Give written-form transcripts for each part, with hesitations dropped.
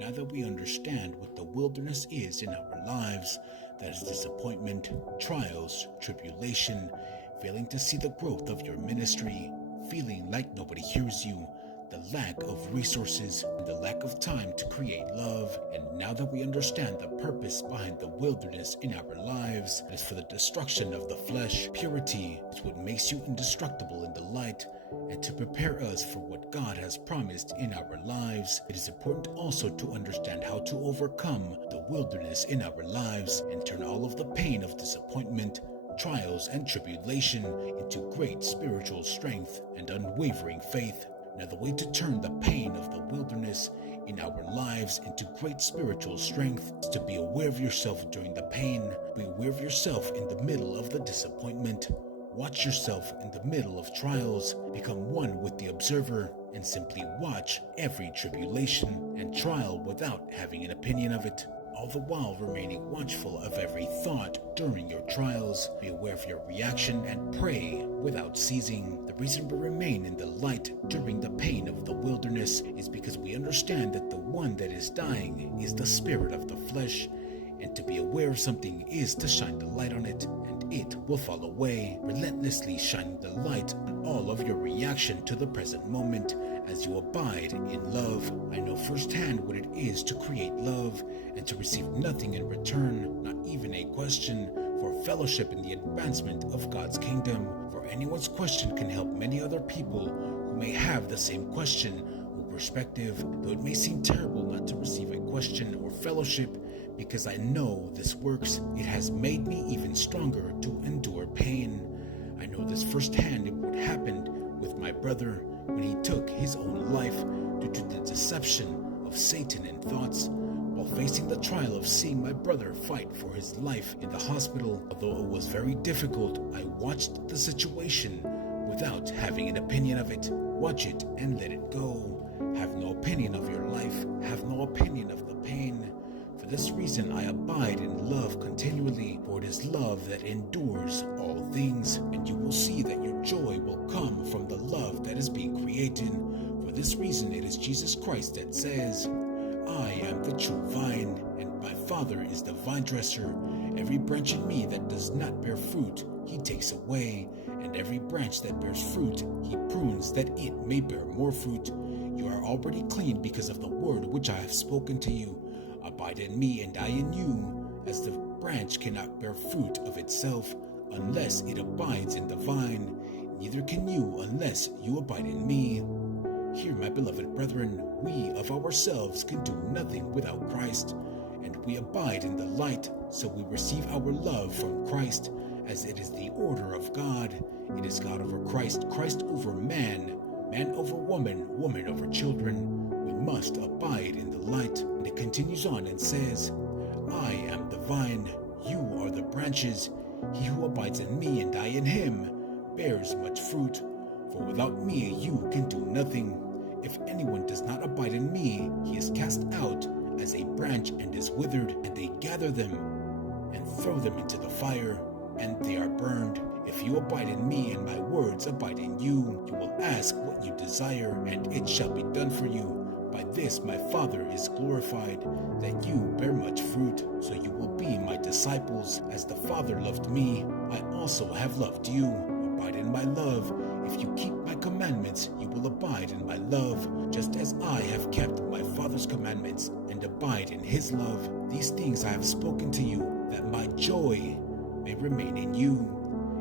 Now that we understand what the wilderness is in our lives, that is disappointment, trials, tribulation, failing to see the growth of your ministry, feeling like nobody hears you, the lack of resources, and the lack of time to create love. And now that we understand the purpose behind the wilderness in our lives, it is for the destruction of the flesh. Purity is what makes you indestructible in the light, and to prepare us for what God has promised in our lives. It is important also to understand how to overcome the wilderness in our lives and turn all of the pain of disappointment, trials, and tribulation into great spiritual strength and unwavering faith. Now, the way to turn the pain of the wilderness in our lives into great spiritual strength is to be aware of yourself during the pain, be aware of yourself in the middle of the disappointment, watch yourself in the middle of trials, become one with the observer, and simply watch every tribulation and trial without having an opinion of it. All the while remaining watchful of every thought during your trials. Be aware of your reaction and pray without ceasing. The reason we remain in the light during the pain of the wilderness is because we understand that the one that is dying is the spirit of the flesh, and to be aware of something is to shine the light on it, and it will fall away, relentlessly shining the light on all of your reaction to the present moment as you abide in love. I know firsthand what it is to create love and to receive nothing in return, not even a question, for fellowship in the advancement of God's kingdom. For anyone's question can help many other people who may have the same question or perspective, though it may seem terrible not to receive a question or fellowship. Because I know this works, it has made me even stronger to endure pain. I know this firsthand what happened with my brother when he took his own life due to the deception of Satan and thoughts. While facing the trial of seeing my brother fight for his life in the hospital, although it was very difficult, I watched the situation without having an opinion of it. Watch it and let it go. Have no opinion of your life. Have no opinion of the pain. For this reason I abide in love continually, for it is love that endures all things, and you will see that your joy will come from the love that is being created. For this reason it is Jesus Christ that says, I am the true vine, and my Father is the vine dresser. Every branch in me that does not bear fruit, he takes away, and every branch that bears fruit, he prunes that it may bear more fruit. You are already clean because of the word which I have spoken to you. Abide in me and I in you, as the branch cannot bear fruit of itself unless it abides in the vine, neither can you unless you abide in me. Here, my beloved brethren, we of ourselves can do nothing without Christ, and we abide in the light, so we receive our love from Christ, as it is the order of God. It is God over Christ, Christ over man, man over woman, woman over children. We must abide in the light. And it continues on and says, I am the vine, you are the branches. He who abides in me and I in him bears much fruit, for without me you can do nothing. If anyone does not abide in me, he is cast out as a branch and is withered, and they gather them and throw them into the fire, and they are burned. If you abide in me and my words abide in you, you will ask what you desire, and it shall be done for you. By this my Father is glorified, that you bear much fruit, so you will be my disciples. As the Father loved me, I also have loved you. Abide in my love. If you keep my commandments, you will abide in my love, just as I have kept my Father's commandments and abide in his love. These things I have spoken to you, that my joy may remain in you,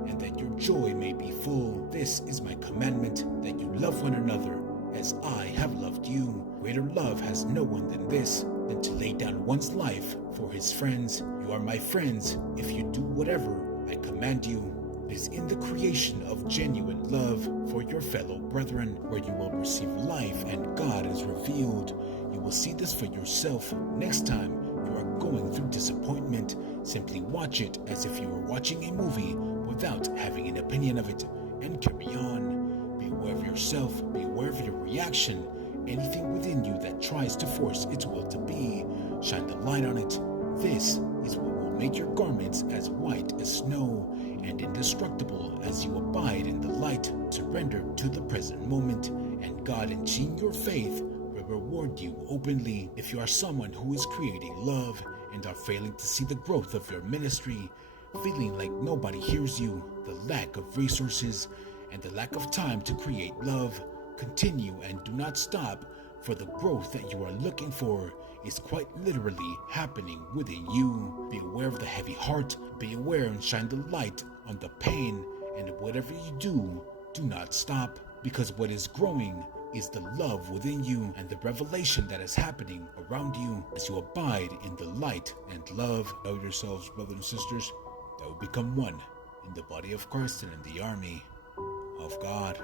and that your joy may be full. This is my commandment, that you love one another as I have loved you. Greater love has no one than this, than to lay down one's life for his friends. You are my friends if you do whatever I command you. It is in the creation of genuine love for your fellow brethren where you will receive life and God is revealed. You will see this for yourself next time you are going through disappointment. Simply watch it as if you were watching a movie without having an opinion of it, and carry on. Be aware of yourself, be aware of your reaction. Anything within you that tries to force its will to be, shine the light on it. This is what will make your garments as white as snow and indestructible as you abide in the light, surrendered to the present moment, and God, in seeing your faith, will reward you openly. If you are someone who is creating love and are failing to see the growth of your ministry, feeling like nobody hears you, the lack of resources, and the lack of time to create love, continue and do not stop, for the growth that you are looking for is quite literally happening within you. Be aware of the heavy heart, be aware and shine the light on the pain, and whatever you do, do not stop, because what is growing is the love within you and the revelation that is happening around you as you abide in the light and love. Know yourselves, brothers and sisters, that will become one in the body of Christ and in the army of God.